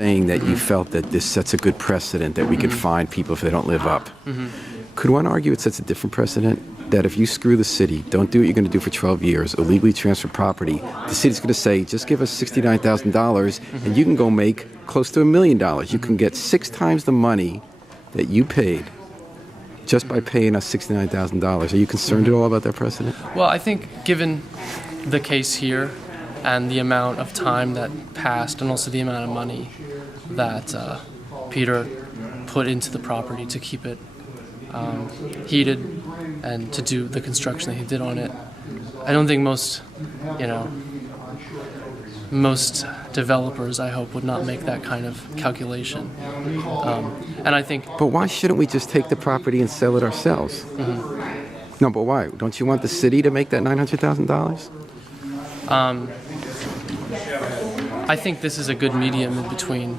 saying that you felt that this sets a good precedent that we could fine people if they don't live up. Could one argue it sets a different precedent? That if you screw the city, don't do what you're going to do for 12 years, illegally transfer property, the city's going to say, just give us $69,000 and you can go make close to $1 million. You can get 6 times the money that you paid just by paying us $69,000. Are you concerned at all about that precedent? Well, I think given the case here and the amount of time that passed and also the amount of money that Peter put into the property to keep it heated and to do the construction that he did on it, I don't think most developers, I hope, would not make that kind of calculation. And I think... But why shouldn't we just take the property and sell it ourselves? No, but why? Don't you want the city to make that $900,000? I think this is a good medium in between.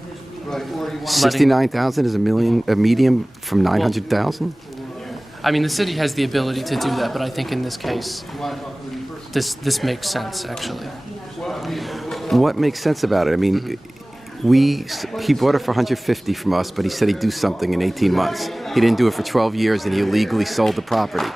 69,000 is a medium from 900,000? I mean, the city has the ability to do that, but I think in this case, this makes sense, actually. What makes sense about it? I mean, he bought it for $150 from us, but he said he'd do something in 18 months. He didn't do it for 12 years, and he illegally sold the property.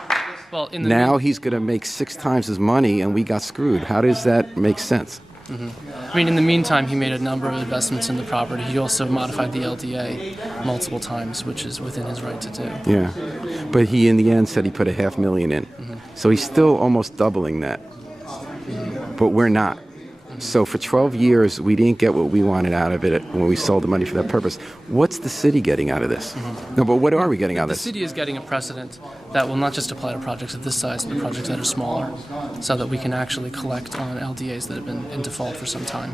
Well, now he's going to make 6 times his money, and we got screwed. How does that make sense? I mean, in the meantime, he made a number of investments in the property. He also modified the LDA multiple times, which is within his right to do. Yeah, but he, in the end, said he put $500,000 in. So he's still almost doubling that. But we're not. So for 12 years, we didn't get what we wanted out of it when we sold the money for that purpose. What's the city getting out of this? No, but what are we getting out of this? The city is getting a precedent that will not just apply to projects of this size, but projects that are smaller, so that we can actually collect on LDAs that have been in default for some time.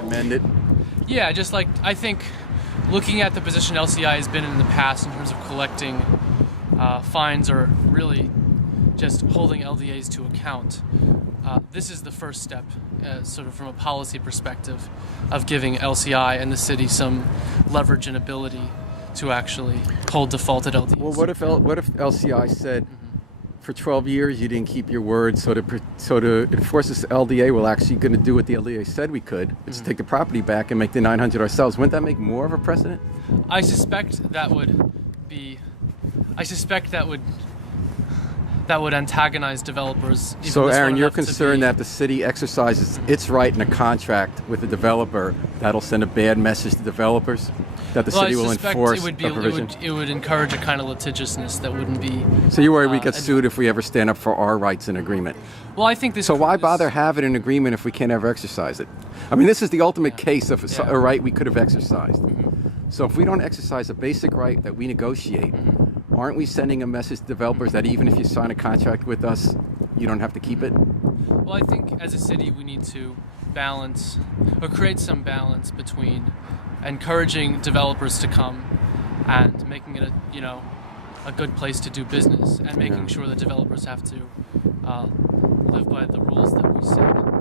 Amend it? Yeah, just like, I think looking at the position LCI has been in the past in terms of collecting fines or really just holding LDAs to account, this is the first step, sort of from a policy perspective, of giving LCI and the city some leverage and ability to actually hold defaulted LDAs. Well, what if LCI said, for 12 years you didn't keep your word, so to enforce this LDA, we're actually going to do what the LDA said we could, is take the property back and make the 900 ourselves. Wouldn't that make more of a precedent? I suspect that would antagonize developers. So, Aaron, you're concerned that if the city exercises its right in a contract with the developer, that'll send a bad message to developers? That the city will enforce a provision? It would encourage a kind of litigiousness that wouldn't be... So you worry we get sued if we ever stand up for our rights in agreement? Well, I think this... So why bother having an agreement if we can't ever exercise it? I mean, this is the ultimate case of a right we could have exercised. So if we don't exercise a basic right that we negotiate, aren't we sending a message to developers that even if you sign a contract with us, you don't have to keep it? Well, I think as a city we need to balance, or create some balance between encouraging developers to come and making it a good place to do business, and making sure that developers have to live by the rules that we set.